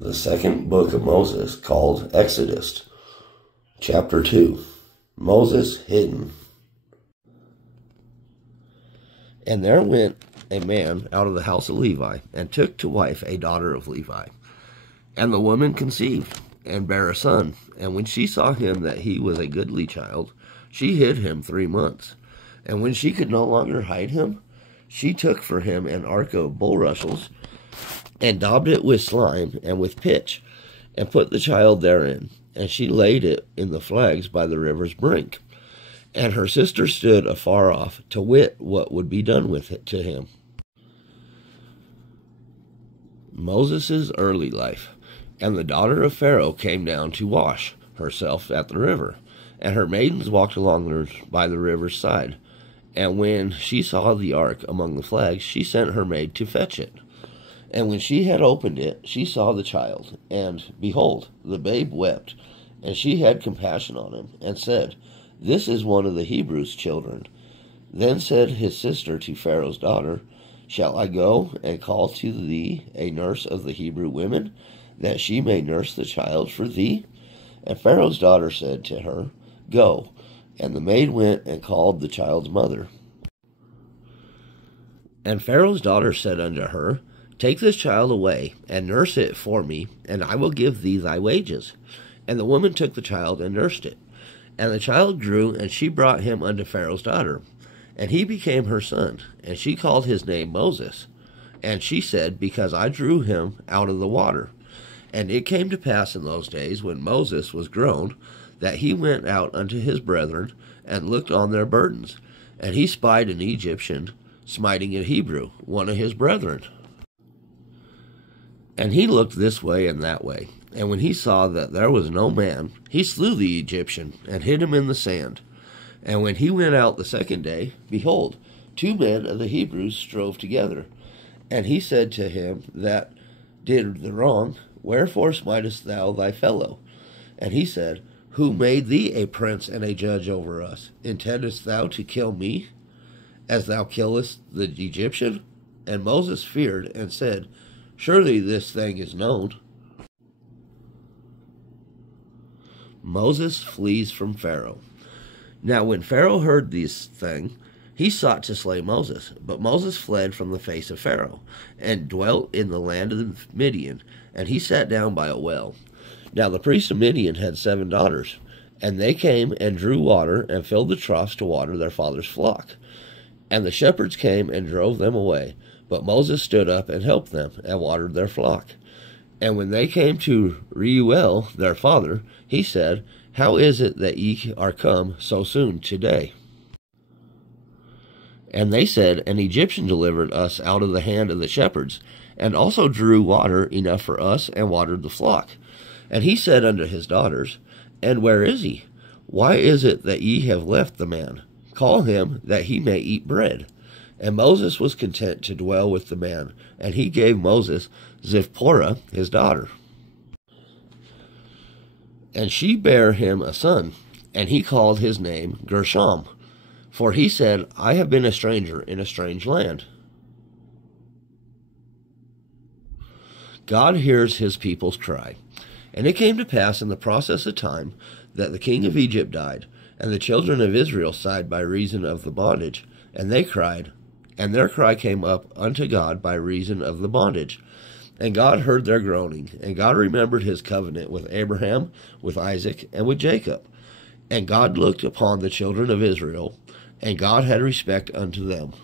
The second book of Moses, called Exodus, chapter 2, Moses hidden. And there went a man out of the house of Levi, and took to wife a daughter of Levi. And the woman conceived, and bare a son. And when she saw him that he was a goodly child, she hid him 3 months. And when she could no longer hide him, she took for him an ark of bulrushes, and daubed it with slime and with pitch, and put the child therein. And she laid it in the flags by the river's brink. And her sister stood afar off, to wit what would be done with it to him. Moses' early life. And the daughter of Pharaoh came down to wash herself at the river, and her maidens walked along by the river's side. And when she saw the ark among the flags, she sent her maid to fetch it. And when she had opened it, she saw the child, and, behold, the babe wept. And she had compassion on him, and said, This is one of the Hebrews' children. Then said his sister to Pharaoh's daughter, Shall I go and call to thee a nurse of the Hebrew women, that she may nurse the child for thee? And Pharaoh's daughter said to her, Go. And the maid went and called the child's mother. And Pharaoh's daughter said unto her, Take this child away, and nurse it for me, and I will give thee thy wages. And the woman took the child and nursed it. And the child grew, and she brought him unto Pharaoh's daughter. And he became her son, and she called his name Moses. And she said, Because I drew him out of the water. And it came to pass in those days, when Moses was grown, that he went out unto his brethren, and looked on their burdens. And he spied an Egyptian smiting a Hebrew, one of his brethren. And he looked this way and that way. And when he saw that there was no man, he slew the Egyptian, and hid him in the sand. And when he went out the second day, behold, 2 men of the Hebrews strove together. And he said to him that did the wrong, Wherefore smitest thou thy fellow? And he said, Who made thee a prince and a judge over us? Intendest thou to kill me, as thou killest the Egyptian? And Moses feared, and said, Surely this thing is known. Moses flees from Pharaoh. Now when Pharaoh heard this thing, he sought to slay Moses. But Moses fled from the face of Pharaoh, and dwelt in the land of Midian, and he sat down by a well. Now the priest of Midian had 7 daughters, and they came and drew water, and filled the troughs to water their father's flock. And the shepherds came and drove them away. But Moses stood up and helped them, and watered their flock. And when they came to Reuel their father, he said, How is it that ye are come so soon today? And they said, An Egyptian delivered us out of the hand of the shepherds, and also drew water enough for us, and watered the flock. And he said unto his daughters, And where is he? Why is it that ye have left the man? Call him, that he may eat bread. And Moses was content to dwell with the man, and he gave Moses Zipporah his daughter. And she bare him a son, and he called his name Gershom, for he said, I have been a stranger in a strange land. God hears his people's cry. And it came to pass in the process of time that the king of Egypt died, and the children of Israel sighed by reason of the bondage, and they cried, and their cry came up unto God by reason of the bondage. And God heard their groaning, and God remembered his covenant with Abraham, with Isaac, and with Jacob. And God looked upon the children of Israel, and God had respect unto them.